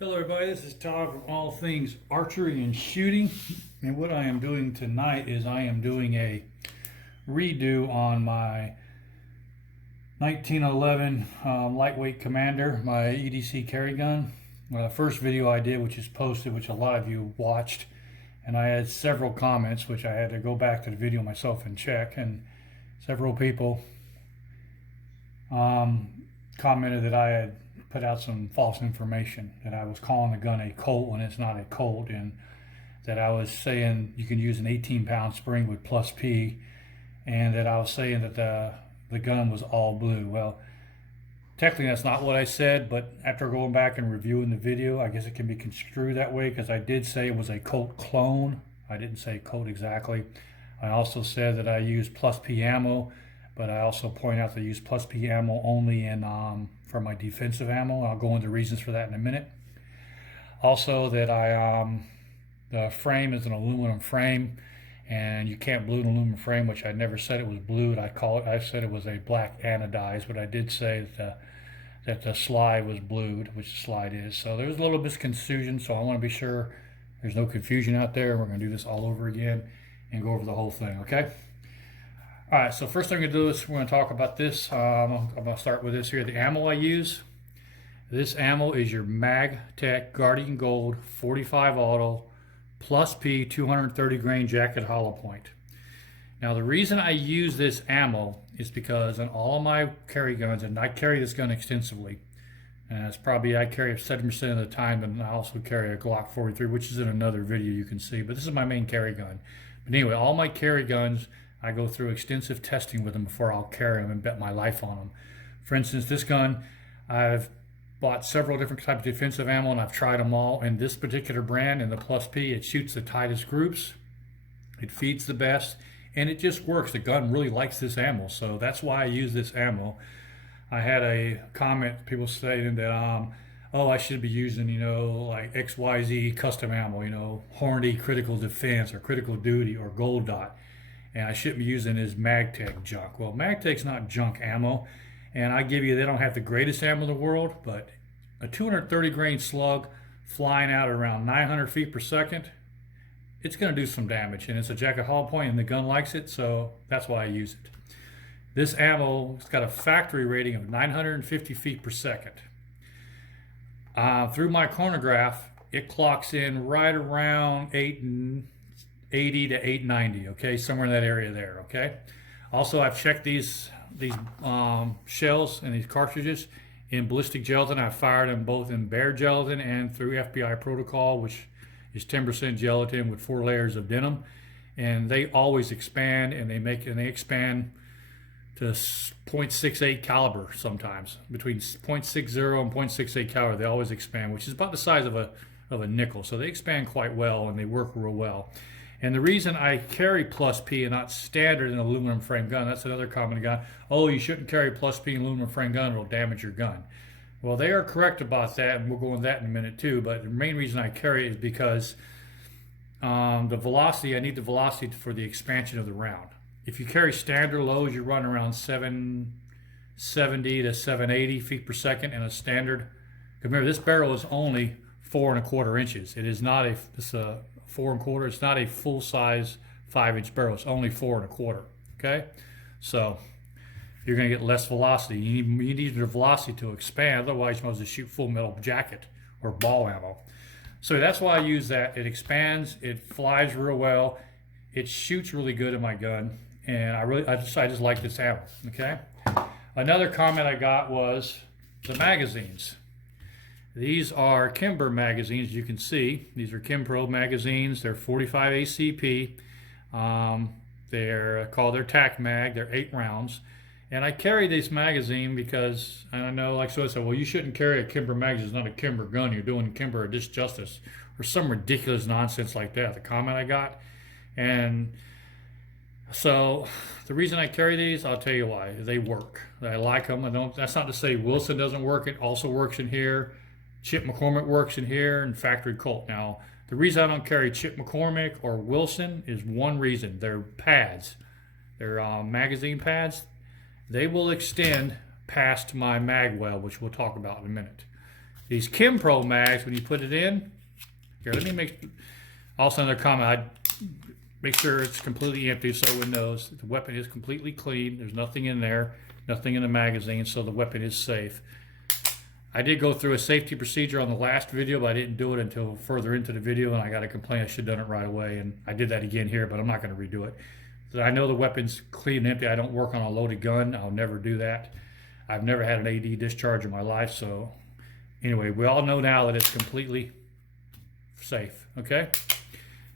Hello everybody, this is Todd from All Things Archery and Shooting, and what I am doing tonight is I am doing a redo on my 1911 lightweight commander, my EDC carry gun. The first video I did, which is posted, which a lot of you watched, and I had several comments which I had to go back to the video myself and check, and several people commented that I had put out some false information, that I was calling the gun a Colt when it's not a Colt, and that I was saying you can use an 18-pound spring with plus P, and that I was saying that the gun was all blue. Well, technically that's not what I said, but after going back and reviewing the video, I guess it can be construed that way, because I did say it was a Colt clone. I didn't say Colt exactly. I also said that I used plus P ammo, but I also point out that I use plus P ammo only in for my defensive ammo. I'll go into reasons for that in a minute. Also, that the frame is an aluminum frame, and you can't blue an aluminum frame, which I never said it was blued. I said it was a black anodized, but I did say that the slide was blued, which the slide is. So there's a little bit of confusion, so I want to be sure there's no confusion out there. We're going to do this all over again and go over the whole thing, okay? All right, so first thing I'm going to do is we're going to talk about this. I'm going to start with this here. The ammo I use. This ammo is your MagTech Guardian Gold 45 Auto plus P 230 grain jacket hollow point. Now the reason I use this ammo is because in all of my carry guns, and I carry this gun extensively, and it's probably I carry 70% of the time, and I also carry a Glock 43, which is in another video you can see, but this is my main carry gun. But anyway, all my carry guns, I go through extensive testing with them before I'll carry them and bet my life on them. For instance, this gun, I've bought several different types of defensive ammo, and I've tried them all. And this particular brand, in the plus P, it shoots the tightest groups, it feeds the best, and it just works. The gun really likes this ammo, so that's why I use this ammo. I had a comment, people saying that, oh, I should be using, like XYZ custom ammo, Hornady Critical Defense or Critical Duty or Gold Dot. And I shouldn't be using his MagTech junk. Well, MagTech's not junk ammo, and I give you, they don't have the greatest ammo in the world, but a 230 grain slug flying out around 900 feet per second, it's going to do some damage, and it's a jacket hollow point, and the gun likes it, so that's why I use it. This ammo, it's got a factory rating of 950 feet per second. Through my chronograph, it clocks in right around 880 to 890, okay, somewhere in that area there, okay. Also, I've checked these shells and these cartridges in ballistic gelatin. I've fired them both in bare gelatin and through FBI protocol, which is 10% gelatin with 4 layers of denim, and they always expand, and they expand to 0.68 caliber sometimes. Between 0.60 and 0.68 caliber, they always expand, which is about the size of a nickel. So they expand quite well, and they work real well. And the reason I carry plus P and not standard in an aluminum frame gun, that's another comment gun. Oh, you shouldn't carry plus P in aluminum frame gun, it'll damage your gun. Well, they are correct about that, and we'll go into that in a minute too, but the main reason I carry it is because the velocity, I need the velocity for the expansion of the round. If you carry standard lows, you run around 770 to 780 feet per second in a standard. Remember, this barrel is only 4¼ inches. It is not it's a 4¼ It's not a full-size 5-inch barrel. It's only 4¼ okay? So you're going to get less velocity. You need your velocity to expand. Otherwise, you're supposed to shoot full metal jacket or ball ammo. So that's why I use that. It expands. It flies real well. It shoots really good in my gun, and I just like this ammo. Okay. Another comment I got was the magazines. These are Kimber magazines, you can see. These are Kimpro magazines. They're 45 ACP. They're called their TAC mag. They're 8 rounds. And I carry this magazine because, and I know, like, so I said, well, you shouldn't carry a Kimber magazine. It's not a Kimber gun. You're doing Kimber a disjustice or some ridiculous nonsense like that. The comment I got. And so the reason I carry these, I'll tell you why. They work. I like them. That's not to say Wilson doesn't work. It also works in here. Chip McCormick works in here, and factory Colt. Now, the reason I don't carry Chip McCormick or Wilson is one reason. They're pads. They're magazine pads. They will extend past my mag well, which we'll talk about in a minute. These Kim Pro mags, when you put it in, here, let me make, also in their comment, I'd make sure it's completely empty so it knows the weapon is completely clean. There's nothing in there, nothing in the magazine, so the weapon is safe. I did go through a safety procedure on the last video, but I didn't do it until further into the video, and I got a complaint I should have done it right away, and I did that again here, but I'm not going to redo it. So I know the weapon's clean and empty. I don't work on a loaded gun. I'll never do that. I've never had an AD discharge in my life, so anyway, we all know now that it's completely safe, okay?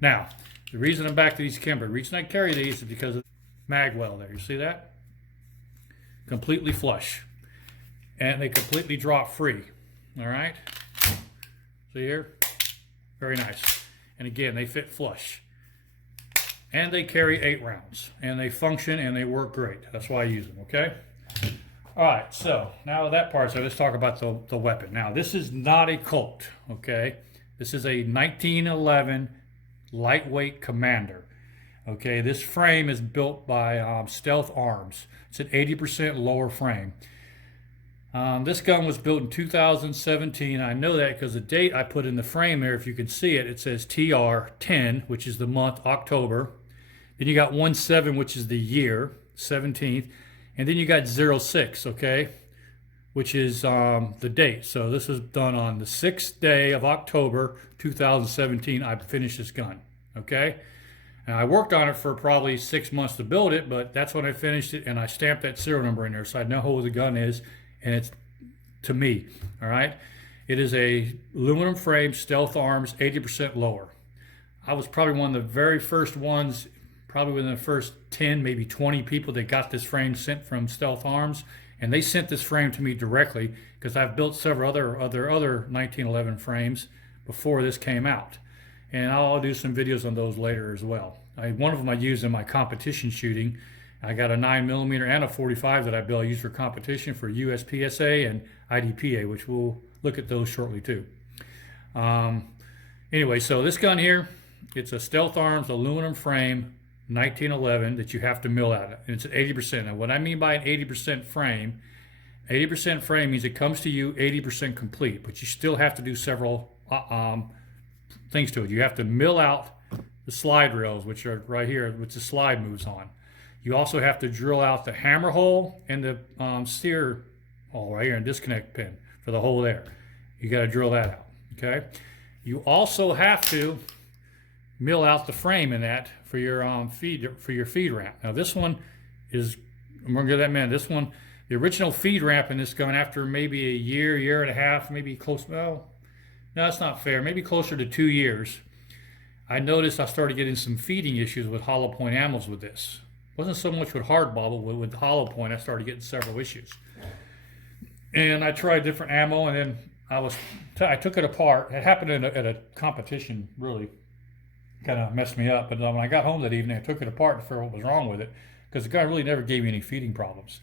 Now, the reason I'm back to these Kimber, the reason I carry these is because of the mag well there. You see that? Completely flush. And they completely drop free. All right? See here? Very nice. And again, they fit flush. And they carry 8 rounds. And they function and they work great. That's why I use them, okay? All right, so now with that part, so let's talk about the weapon. Now, this is not a Colt, okay? This is a 1911 lightweight Commander. Okay, this frame is built by Stealth Arms. It's an 80% lower frame. This gun was built in 2017. I know that because the date I put in the frame there, if you can see it, it says TR10, which is the month, October. Then you got 17, which is the year, 17th. And then you got 06, okay, which is the date. So this was done on the 6th day of October 2017. I finished this gun, okay? And I worked on it for probably 6 months to build it, but that's when I finished it, and I stamped that serial number in there so I know who the gun is, and it's to me, all right? It is a aluminum frame, Stealth Arms, 80% lower. I was probably one of the very first ones, probably within the first 10, maybe 20 people that got this frame sent from Stealth Arms, and they sent this frame to me directly because I've built several other 1911 frames before this came out. And I'll do some videos on those later as well. One of them I used in my competition shooting. I got a 9mm and a 45 that I built. I used for competition for USPSA and IDPA, which we'll look at those shortly too. Anyway, so this gun here, it's a Stealth Arms aluminum frame, 1911 that you have to mill out. And it's at 80%. Now, what I mean by an 80% frame means it comes to you 80% complete, but you still have to do several things to it. You have to mill out the slide rails, which are right here, which the slide moves on. You also have to drill out the hammer hole and the steer hole right here and disconnect pin for the hole there. You got to drill that out, okay? You also have to mill out the frame in that for your feed ramp. Now this one is, I'm gonna give that man, this one, the original feed ramp in this gun after maybe a year and a half, maybe close, well, no, that's not fair, maybe closer to 2 years, I noticed I started getting some feeding issues with hollow point ammos with this. It wasn't so much with hardball, but with hollow point I started getting several issues. And I tried different ammo, and then I took it apart. It happened at a competition, really kind of messed me up. But when I got home that evening, I took it apart to figure out what was wrong with it, because the guy really never gave me any feeding problems.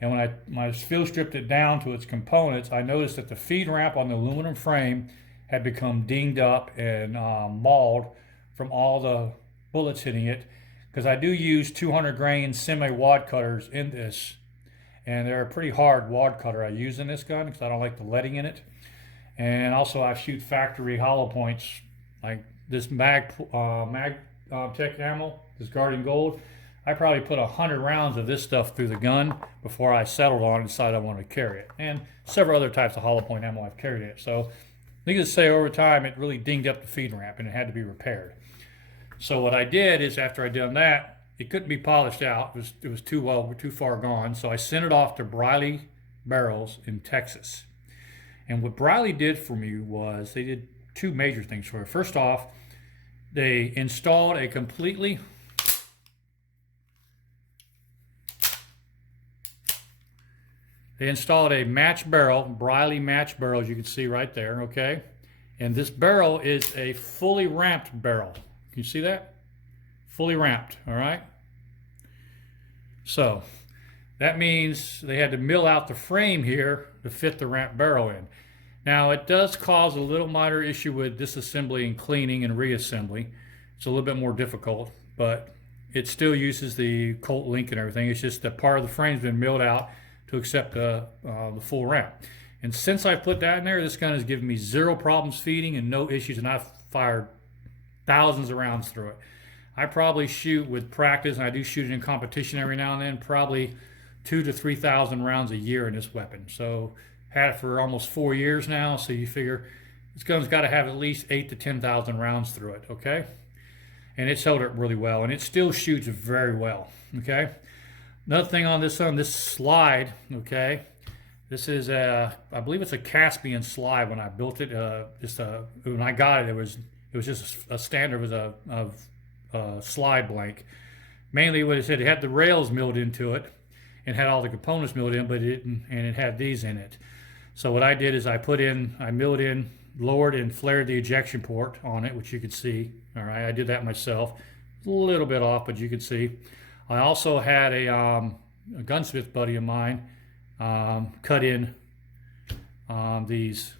And when I field stripped it down to its components, I noticed that the feed ramp on the aluminum frame had become dinged up and mauled from all the bullets hitting it, because I do use 200 grain semi-wad cutters in this, and they're a pretty hard wad cutter I use in this gun because I don't like the leading in it. And also I shoot factory hollow points, like this Mag Tech ammo, this Guardian Gold. I probably put 100 rounds of this stuff through the gun before I settled on it and decided I wanted to carry it. And several other types of hollow point ammo I've carried in it. So needless to say, over time it really dinged up the feed ramp and it had to be repaired. So what I did is, after I done that, it couldn't be polished out. It was too far gone. So I sent it off to Briley Barrels in Texas. And what Briley did for me was they did 2 major things for me. First off, they installed a completely match barrel, Briley match barrel, as you can see right there, okay? And this barrel is a fully ramped barrel. Can you see that? Fully ramped, all right? So that means they had to mill out the frame here to fit the ramp barrel in. Now it does cause a little minor issue with disassembly and cleaning and reassembly. It's a little bit more difficult, but it still uses the Colt link and everything. It's just that part of the frame's been milled out to accept the full ramp. And since I put that in there, this gun has given me zero problems feeding and no issues, and I've fired thousands of rounds through it. I probably shoot with practice, and I do shoot it in competition every now and then, probably 2,000 to 3,000 rounds a year in this weapon. So had it for almost 4 years now, so you figure this gun's got to have at least 8,000 to 10,000 rounds through it, okay? And it's held up really well, and it still shoots very well, okay? Another thing on this slide, okay? This is I believe it's a Caspian slide. When I built it, when I got it, it was just a standard. It was a slide blank. Mainly what it said, it had the rails milled into it, and had all the components milled in, but it had these in it. So what I did is I milled in, lowered and flared the ejection port on it, which you can see. All right, I did that myself. A little bit off, but you can see. I also had a gunsmith buddy of mine cut in these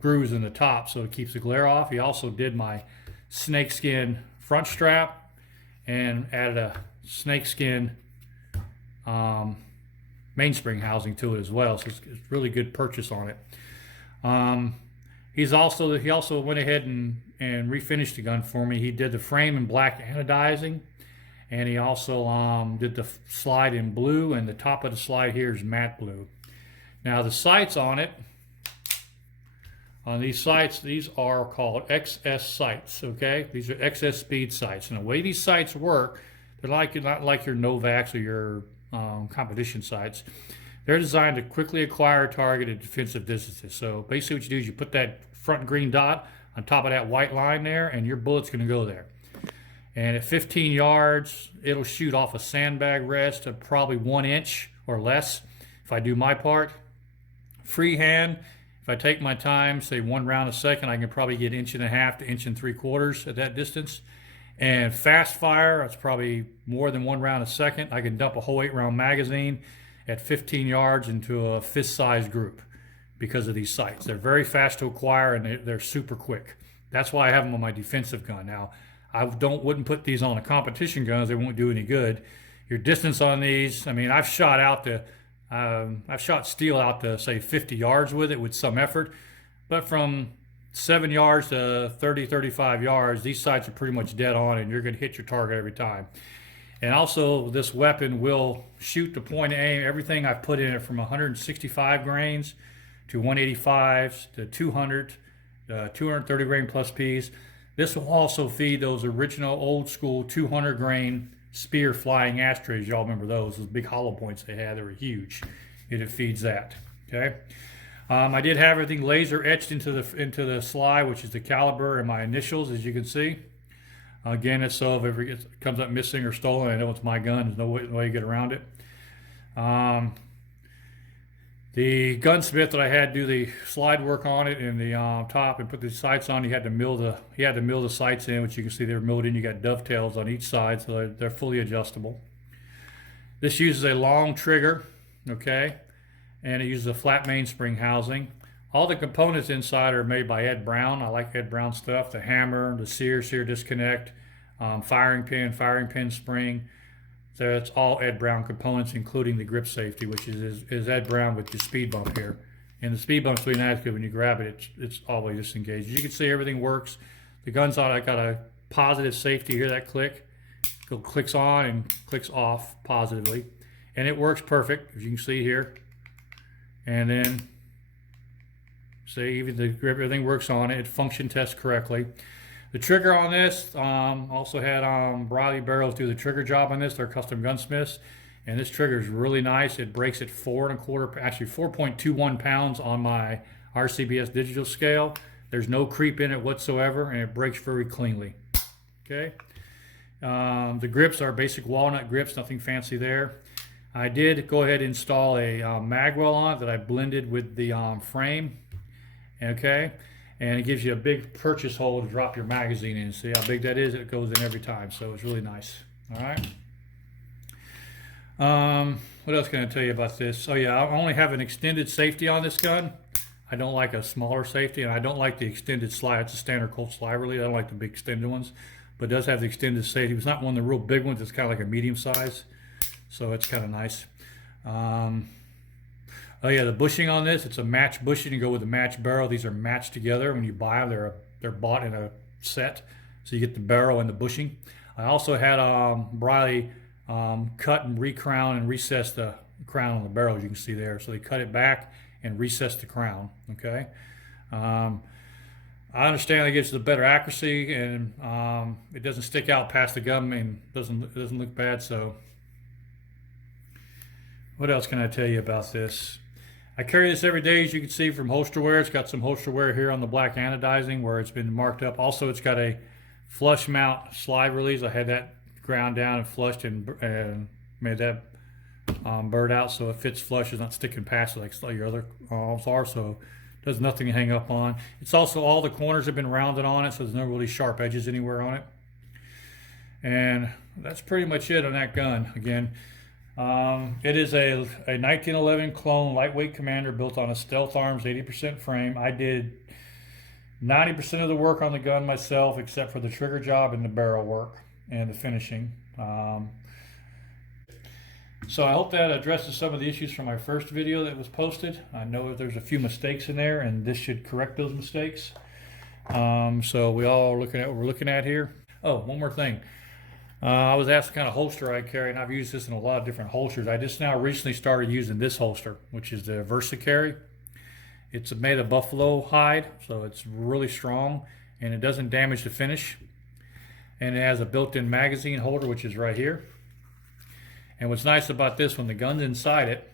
grooves in the top so it keeps the glare off. He also did my snakeskin front strap and added a snakeskin mainspring housing to it as well. So it's really good purchase on it. He also went ahead and refinished the gun for me. He did the frame in black anodizing, and he also did the slide in blue, and the top of the slide here is matte blue. Now the sights on it, on these sights, these are called XS sights, okay? These are XS speed sights. And the way these sights work, they're not like your Novaks or your competition sights. They're designed to quickly acquire a target at defensive distances. So basically what you do is you put that front green dot on top of that white line there, and your bullet's going to go there. And at 15 yards, it'll shoot off a sandbag rest of probably 1 inch or less if I do my part. Freehand, if I take my time, say 1 round a second, I can probably get 1.5 to 1.75 inches at that distance. And fast fire, it's probably more than 1 round a second. I can dump a whole 8-round magazine at 15 yards into a fist-sized group because of these sights. They're very fast to acquire, and they're super quick. That's why I have them on my defensive gun. Now, I wouldn't put these on a competition gun, as they won't do any good. Your distance on these, I mean, I've shot steel out to say 50 yards with it with some effort, but from 7 yards to 30, 35 yards, these sights are pretty much dead on, and you're going to hit your target every time. And also, this weapon will shoot to point aim. Everything I've put in it from 165 grains to 185s to 200, 230 grain plus Ps. This will also feed those original old school 200 grain spear flying ashtrays. Y'all remember those big hollow points they had? They were huge. And it feeds that. Okay. I did have everything laser etched into the slide, which is the caliber and my initials, as you can see. Again, it's so if it comes up missing or stolen, I know it's my gun. There's no way to get around it. The gunsmith that I had do the slide work on it in the top and put the sights on, he had to mill the sights in, which you can see they're milled in. You got dovetails on each side, so they're fully adjustable. This uses a long trigger, okay, and it uses a flat mainspring housing. All the components inside are made by Ed Brown. I like Ed Brown stuff. The hammer, the sear disconnect, firing pin spring. So it's all Ed Brown components, including the grip safety, which is Ed Brown with the speed bump here. And the speed bump's really nice because when you grab it, it's always disengaged. As you can see, everything works. The gun's on. I got a positive safety. Hear that click? It clicks on and clicks off positively, and it works perfect, as you can see here. And then, see, even the grip, everything works on it. It function tests correctly. The trigger on this also had Briley Barrels do the trigger job on this. They're custom gunsmiths, and this trigger is really nice. It breaks at 4.21 pounds on my RCBS digital scale. There's no creep in it whatsoever, and it breaks very cleanly. Okay. The grips are basic walnut grips, nothing fancy there. I did go ahead and install a magwell on it that I blended with the frame. Okay. And it gives you a big purchase hole to drop your magazine in. See how big that is? It goes in every time, so it's really nice. All right. What else can I tell you about this? Oh yeah, I only have an extended safety on this gun. I don't like a smaller safety, and I don't like the extended slide. It's a standard Colt slide, really. I don't like the big extended ones, but it does have the extended safety. It's not one of the real big ones. It's kind of like a medium size, so it's kind of nice. Oh yeah, the bushing on this, it's a match bushing to go with the match barrel. These are matched together. When you buy them, they're bought in a set. So you get the barrel and the bushing. I also had Briley cut and recrown and recess the crown on the barrel, as you can see there. So they cut it back and recess the crown, okay? I understand that gives the better accuracy, and it doesn't stick out past the gun and it doesn't look bad. So what else can I tell you about this? I carry this every day, as you can see, from holster wear. It's got some holster wear here on the black anodizing where it's been marked up. Also, it's got a flush mount slide release. I had that ground down and flushed and made that bird out so it fits flush. It's not sticking past it like your other arms are, so there's nothing to hang up on. It's also, all the corners have been rounded on it, so there's no really sharp edges anywhere on it. And that's pretty much it on that gun. Again, it is a 1911 clone lightweight commander built on a Stealth Arms 80% frame. I did 90% of the work on the gun myself, except for the trigger job and the barrel work and the finishing. So I hope that addresses some of the issues from my first video that was posted. I know that there's a few mistakes in there, and this should correct those mistakes. So we all are looking at what we're looking at here. Oh, one more thing. I was asked what kind of holster I carry, and I've used this in a lot of different holsters. I just now recently started using this holster, which is the VersaCarry. It's made of buffalo hide, so it's really strong, and it doesn't damage the finish. And it has a built-in magazine holder, which is right here. And what's nice about this, when the gun's inside it,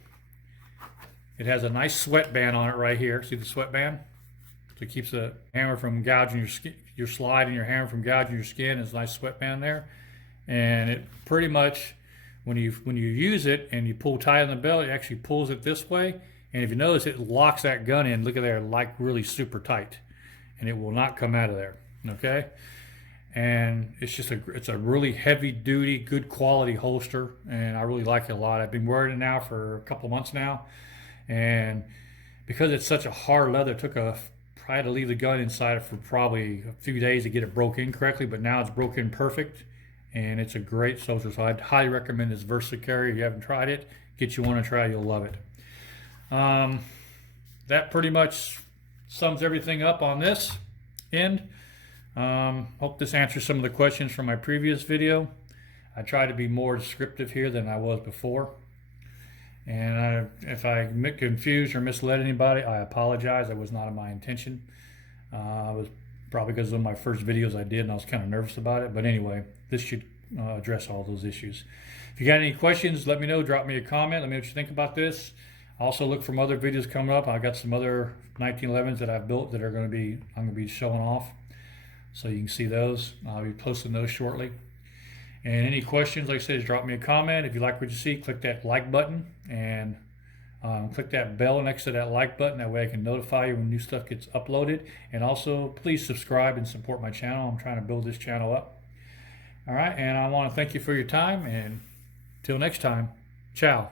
it has a nice sweatband on it right here. See the sweatband? So it keeps the hammer from gouging your skin, your slide and your hammer from gouging your skin. There's a nice sweatband there. And it pretty much, when you use it and you pull tight on the belt, it actually pulls it this way. And if you notice, it locks that gun in, look at there, like really super tight. And it will not come out of there, okay? And it's a really heavy duty, good quality holster, and I really like it a lot. I've been wearing it now for a couple of months now, and because it's such a hard leather, I had to leave the gun inside it for probably a few days to get it broke in correctly, but now it's broken in perfect, and it's a great holster. So I'd highly recommend this VersaCarry. If you haven't tried it, get you one to try, you'll love it. That pretty much sums everything up on this end. Hope this answers some of the questions from my previous video. I try to be more descriptive here than I was before. And if I confused or misled anybody, I apologize. That was not my intention. It was probably because of my first videos I did, and I was kind of nervous about it. But anyway, this should address all those issues. If you got any questions, let me know. Drop me a comment. Let me know what you think about this. Also look for some other videos coming up. I got some other 1911s that I've built that I'm going to be showing off. So you can see those. I'll be posting those shortly. And any questions, like I said, just drop me a comment. If you like what you see, click that like button and click that bell next to that like button. That way I can notify you when new stuff gets uploaded. And also, please subscribe and support my channel. I'm trying to build this channel up. All right, and I want to thank you for your time. And till next time, ciao.